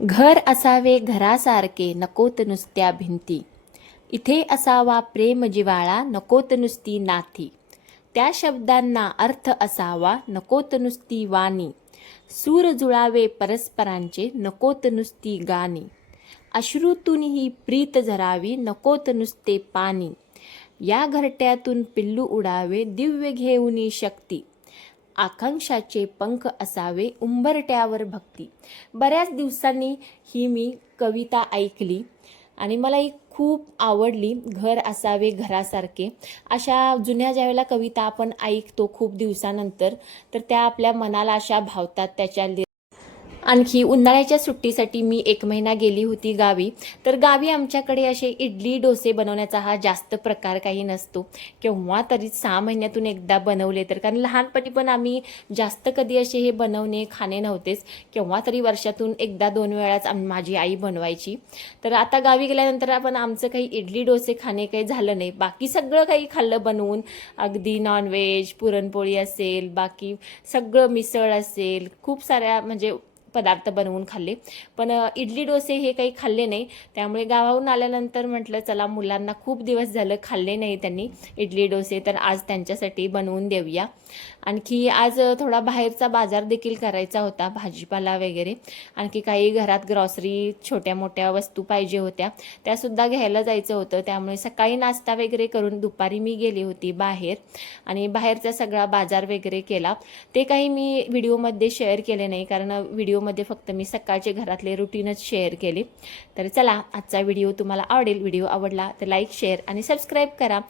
घर असावे घरासारखे नकोत नुसत्या भिंती, इथे असावा प्रेम जिव्हाळा नकोत नुसती नाथी, त्या शब्दांना अर्थ असावा नकोत नुसती वाणी, सूर जुळावे परस्परांचे नकोत नुसती गाणी, अश्रूतून ही प्रीत झरावी नकोत नुसते पाणी, या घरट्यातून पिल्लू उडावे दिव्य घेऊनी शक्ती, आकांक्षाचे पंख असावे उंबरट्यावर भक्ती. बऱ्याच दिवसांनी ही मी कविता ऐकली आणि मला ही खूप आवडली. घर असावे घरासारखे, अशा जुन्या ज्यावेळेला कविता आपण ऐकतो खूप दिवसानंतर, तर त्या आपल्या मनाला अशा भावतात. त्याच्या आणखी उन्हाळ्याच्या सुट्टीसाठी मी 1 महिना गेली होती गावी. तर गावी आमच्याकडे असे इडली डोसे बनवण्याचा हा जास्त प्रकार काही नसतो. केव्हा तरी 6 महिन्यातून एकदा बनवले तर, कारण लहानपणी पण आम्ही जास्त कधी असे हे बनवणे खाणे नव्हतेच. केव्हा तरी वर्षातून 1-2 वेळाच माझी आई बनवायची. तर आता गावी गेल्यानंतर आपण आमचं काही इडली डोसे खाणे काही झालं नाही. बाकी सगळं काही खाल्लं बनवून, अगदी नॉनव्हेज, पुरणपोळी असेल, बाकी सगळं मिसळ असेल, खूप साऱ्या म्हणजे पदार्थ बनवून खाल्ले. पण इडली डोसे हे काही खाल्ले नाही. त्यामुळे गावाहून आल्यानंतर म्हटलं चला, मुलांना खूप दिवस झालं खाल्ले नाही त्यांनी इडली डोसे, तर आज त्यांच्यासाठी बनवून देऊया. आणखी आज थोडा बाहेरचा बाजार देखील करायचा होता, भाजीपाला वगैरे. आणखी काही घरात ग्रॉसरी छोट्या मोठ्या वस्तू पाहिजे होत्या, त्यासुद्धा घ्यायला जायचं होतं. त्यामुळे सकाळी नाश्ता वगैरे करून दुपारी मी गेली होती बाहेर आणि बाहेरचा सगळा बाजार वगैरे केला. ते काही मी व्हिडिओमध्ये शेअर केले नाही, कारण व्हिडिओमध्ये फक्त मी सकाळचे घरातले रुटीनच शेअर केले. तर चला, आजचा व्हिडिओ तुम्हाला आवडेल. व्हिडिओ आवडला तर लाईक, शेअर आणि सबस्क्राईब करा.